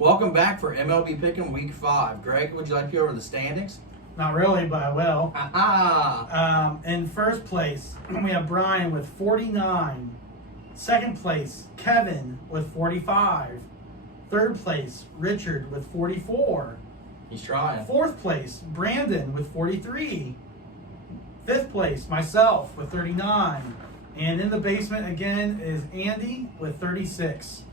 Welcome back for MLB Pick in Week 5. Greg, would you like to go over the standings? Not really, but I will. In In first place, we have Brian with 49. Second place, Kevin with 45. Third place, Richard with 44. He's trying. Fourth place, Brandon with 43. Fifth place, myself with 39. And in the basement again is Andy with 36.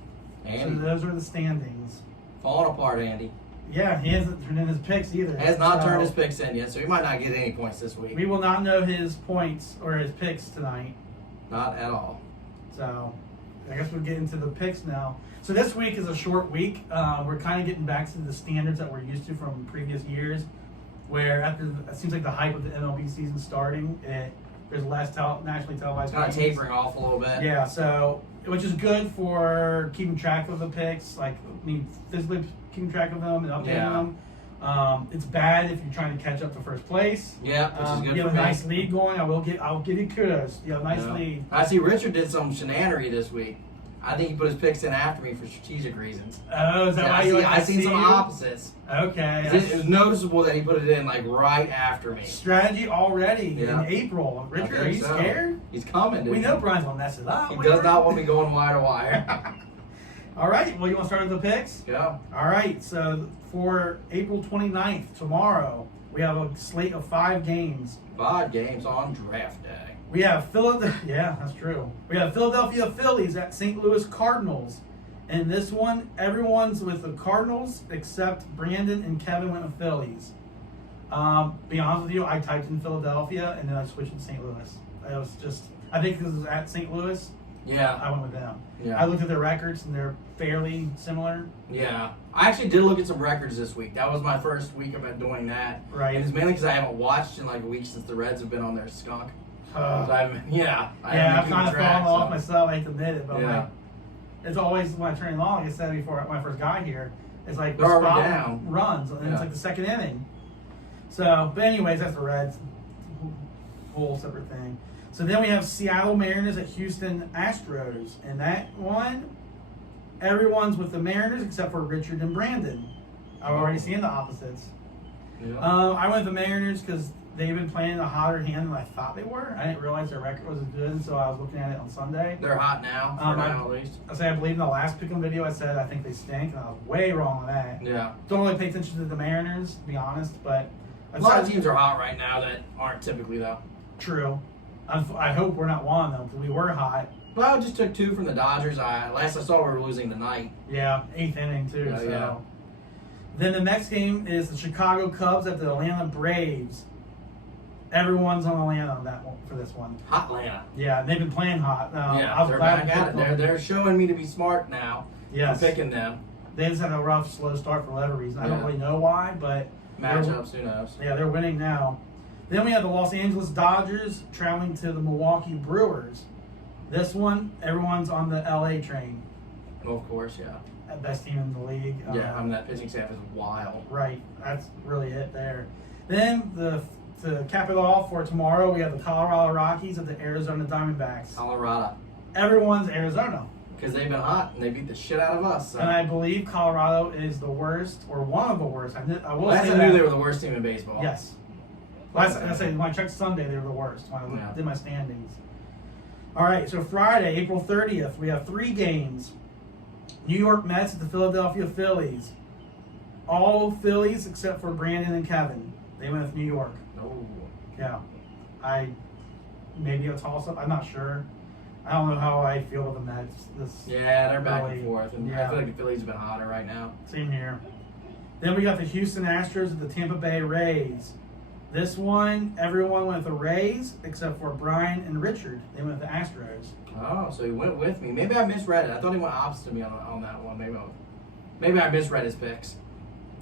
Andy. So those are the standings. Falling apart, Andy. Yeah, he hasn't turned in his picks either. Has not turned his picks in yet, so he might not get any points this week. We will not know his points or his picks tonight. Not at all. So I guess we'll get into the picks now. So this week is a short week. We're kind of getting back to the standards that we're used to from previous years, where after it seems like the hype of the MLB season starting, there's less nationally televised. It's kind of games. tapering off a little bit. Yeah, so which is good for keeping track of the picks, physically keeping track of them and updating them. It's bad if you're trying to catch up to first place. Yeah, which is good you for have a me. nice lead going. I'll give you kudos. You have a nice lead. I see Richard did some shenanery this week. I think he put his picks in after me for strategic reasons. Oh, is that why you like I to seen see some you? opposites. Okay. It was noticeable that he put it in right after me. Strategy already Yeah. in April. I Richard, think are you so. scared? He's coming, dude. We know Brian's gonna mess it up. He does not want me going wire to wire. All right. Well, you want to start with the picks? Yeah. All right. So for April 29th, tomorrow, we have a slate of 5 games. 5 games on draft day. We have Philadelphia. Yeah, that's true. We have Philadelphia Phillies at St. Louis Cardinals. And this one, everyone's with the Cardinals except Brandon and Kevin went with Phillies. Be honest with you, I typed in Philadelphia and then I switched to St. Louis. I think because it was at St. Louis, Yeah. I went with them. Yeah. I looked at their records and they're fairly similar. Yeah. I actually did look at some records this week. That was my first week of doing that. Right. And it's mainly because I haven't watched in a week since the Reds have been on their skunk. So Uh, I haven't I've kind of fallen off myself. I hate to admit it, but Yeah. it's always when I turn it on. Like I said before, when I first got here, it's like They're the already spot down. runs, and Yeah. it's like the second inning. So, but anyways, that's the Reds. Whole separate thing. So then we have Seattle Mariners at Houston Astros, and that one, everyone's with the Mariners except for Richard and Brandon. I've already seen the opposites. Yeah. I went with the Mariners because they've been playing a hotter hand than I thought they were. I didn't realize their record was as good, so I was looking at it on Sunday. They're hot now, for now at least. I believe in the last pick 'em video I said I think they stink, and I was way wrong on that. Yeah. Don't really pay attention to the Mariners, to be honest, but A lot of teams are hot right now that aren't typically, though. True. I hope we're not one though, because we were hot. Well, I just took 2 from the Dodgers. Last I saw, we were losing tonight. Yeah, 8th inning too. Yeah, so. yeah. Then the next game is the Chicago Cubs at the Atlanta Braves. Everyone's on Atlanta on that one for this one. Hot Atlanta. Yeah, they've been playing hot. I Yeah, was they're glad back to at pick it. them. They're showing me to be smart now. Yes. For picking them. They just had a rough, slow start for whatever reason. I don't Yeah. really know why, but Matchups, who knows? yeah, they're winning now. Then we have the Los Angeles Dodgers traveling to the Milwaukee Brewers. This one, everyone's on the LA train. Well, of course, yeah. Best team in the league. Yeah, that pitching staff is wild. Right, that's really it there. Then to cap it off for tomorrow, we have the Colorado Rockies at the Arizona Diamondbacks. Colorado. Everyone's Arizona. Because they've been hot and they beat the shit out of us. So. And I believe Colorado is the worst, or one of the worst. I will Last say I that. knew they were the worst team in baseball. Yes. I say when I checked Sunday, they were the worst when I did my standings. All right, so Friday, April 30th, we have 3 games. New York Mets at the Philadelphia Phillies. All Phillies except for Brandon and Kevin. They went with New York. Oh. Yeah. Maybe a toss-up. I'm not sure. I don't know how I feel about the Mets. Yeah, they're back really, and forth. And I feel like the Phillies have been hotter right now. Same here. Then we got the Houston Astros at the Tampa Bay Rays. This one, everyone went with the Rays except for Brian and Richard. They went with the Astros. Oh, so he went with me. Maybe I misread it. I thought he went opposite to me on that one. Maybe I misread his picks.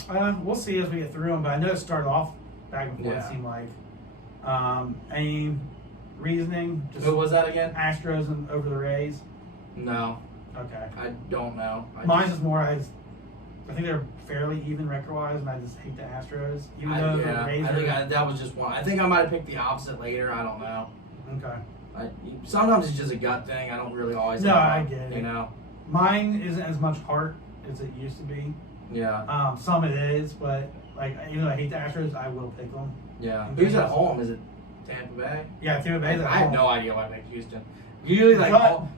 We'll see as we get through them, but I know it started off back and forth, Yeah. it seemed like. Any reasoning? Just Who was that again? Astros and over the Rays? No, Okay. I don't know. Mine's just more, I think they're fairly even record-wise, and I just hate the Astros. Even though the Rays that was just one. I think I might have picked the opposite later. I don't know. Okay. Sometimes it's just a gut thing. I don't really always. No, I get it. You know. Mine isn't as much heart as it used to be. Yeah. Some it is, but like even though I hate the Astros, I will pick them. Yeah. Who's at home? Is it Tampa Bay? Yeah, Tampa Bay's at I have home. no idea why I picked Houston. Usually, like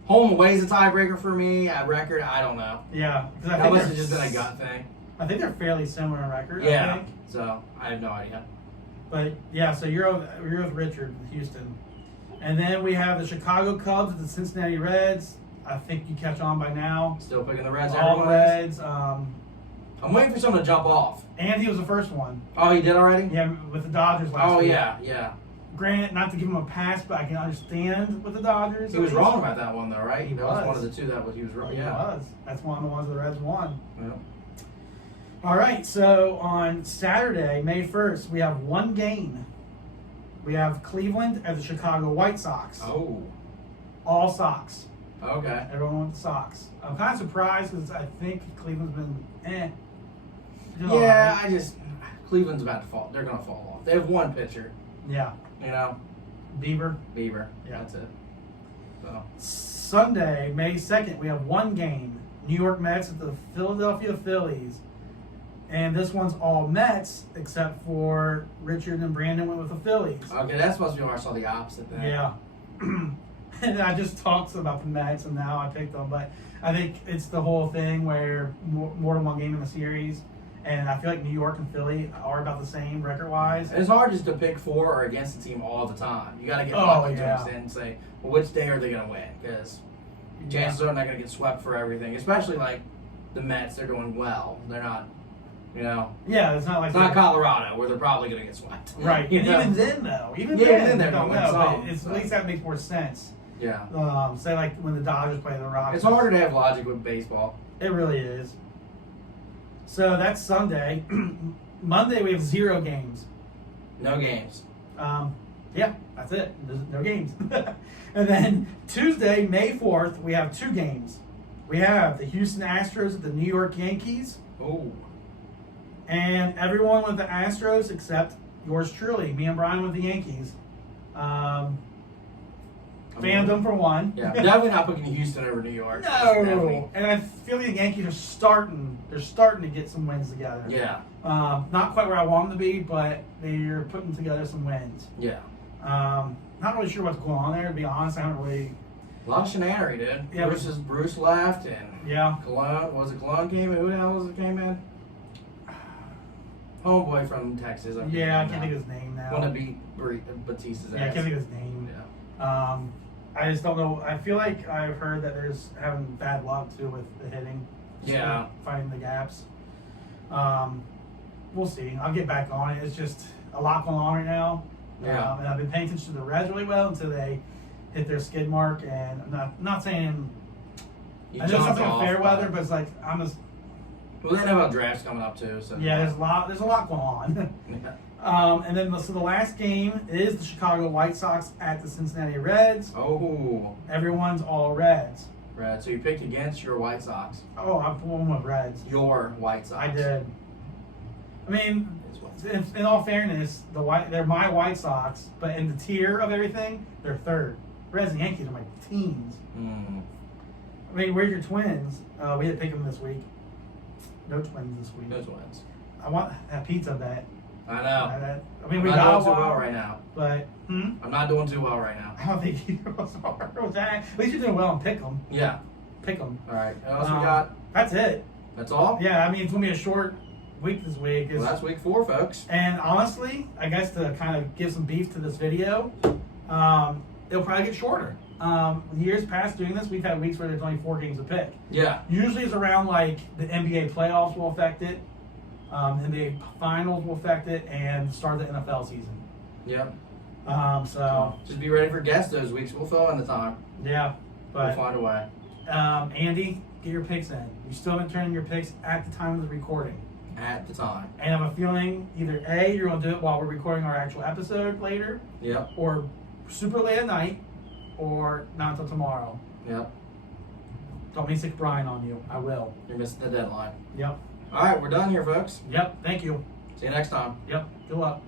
home away is a tiebreaker for me. At record, I don't know. Yeah, because I That think must have just been a gut thing. I think they're fairly similar in record. I Yeah. think. So I have no idea. But yeah, so you're with Richard with Houston, and then we have the Chicago Cubs with the Cincinnati Reds. I think you catch on by now. Still picking the Reds. All the everyone is? Reds. I'm waiting for someone to jump off. Andy was the first one. Oh, he did already? Yeah, with the Dodgers last week. Yeah. Granted, not to give him a pass, but I can understand with the Dodgers. He was wrong about that one, though, right? He that was was. one of the two that he was wrong. He Yeah. was. That's one of the ones the Reds won. Yeah. All right, so on Saturday, May 1st, we have one game. We have Cleveland and the Chicago White Sox. Oh. All Sox. Okay. Everyone went the Sox. I'm kind of surprised because I think Cleveland's been Doing Yeah, all right. Cleveland's about to fall. They're going to fall off. They have one pitcher. Yeah. You know, Bieber. Bieber. Yeah. That's it. So. Sunday, May 2nd, we have one game. New York Mets at the Philadelphia Phillies. And this one's all Mets, except for Richard and Brandon went with the Phillies. Okay, that's supposed to be where I saw the opposite thing. Yeah. And I just talked about the Mets, and now I picked them. But I think it's the whole thing where more than one game in the series. And I feel like New York and Philly are about the same record-wise. It's hard just to pick for or against a team all the time. You got to get Oh, lucky to yeah. understand and say, well, which day are they going to win? Because chances are they're not going to get swept for everything. Especially like the Mets, they're doing well. They're not, you know. Yeah, it's not like It's not Colorado where they're probably going to get swept. right. You And know? even then, though, even Yeah, even then, then I don't they're know. gonna win But it's, some, at least that makes more sense. Yeah. Say like when the Dodgers play the Rockies. It's harder to have logic with baseball. It really is. So that's Sunday. Monday we have 0 games. No games. Yeah, that's it. There's no games. And then Tuesday, May 4th, we have 2 games. We have the Houston Astros at the New York Yankees. Oh. And everyone with the Astros except yours truly, me and Brian with the Yankees. Fandom for one. Yeah, definitely not picking Houston over New York. Definitely. No, and I feel the Yankees are starting. They're starting to get some wins together. Yeah. Not quite where I want them to be, but they're putting together some wins. Yeah. Not really sure what's going on there. To be honest, I haven't really. A lot of shenanery, dude. Yeah, Bruce left and Yeah. Cologne came in? Who the hell was it came in? Homeboy from Texas. Yeah, I can't think of his name now. Want to beat Batista's ass. Yeah, I can't think of his name. Yeah. I just don't know. I feel like I've heard that there's having bad luck too with the hitting. Yeah. Finding the gaps. We'll see. I'll get back on it. It's just a lot going on right now. Yeah. And I've been paying attention to the Reds really well until they hit their skid mark. And I'm not saying He I know jumped something with off, fair weather, but it's like I'm just Well, they know about drafts coming up too. So yeah. There's a lot going on. Yeah. And then so the last game is the Chicago White Sox at the Cincinnati Reds. Oh. Everyone's all Reds. Right. So you picked against your White Sox. Oh, I'm one with Reds. Your White Sox. I did. I mean, in all fairness, they're my White Sox, but in the tier of everything, they're third. Reds and Yankees are my teams. Mm. I mean, where's your Twins? We had to pick them this week. No Twins this week. No Twins. I want that pizza bet. I know. I mean, we I'm got not doing too one, well right now. but I'm not doing too well right now. I don't think either of us are. At least you're doing well on pick 'em. Yeah. Pick 'em. All right. What else we got? That's it. That's all? Yeah, I mean, it's going to be a short week this week. Well, that's week 4, folks. And honestly, I guess to kind of give some beef to this video, it'll probably get shorter. Years past doing this, we've had weeks where there's only 4 games to pick. Yeah. Usually it's around like the NBA playoffs will affect it, NBA finals will affect it, and the start of the NFL season. Yep. So just be ready for guests those weeks. We'll fill in the time. yeah, We'll but find a way. Andy, get your picks in. You still haven't turned in your picks at the time of the recording. At the time. And I have a feeling either A, you're going to do it while we're recording our actual episode later, Yep. or super late at night, or not until tomorrow. Yep. Don't mean sick Brian on you. I will. You're missing the deadline. Yep. All right, we're done here, folks. Yep. Thank you. See you next time. Yep. Good luck.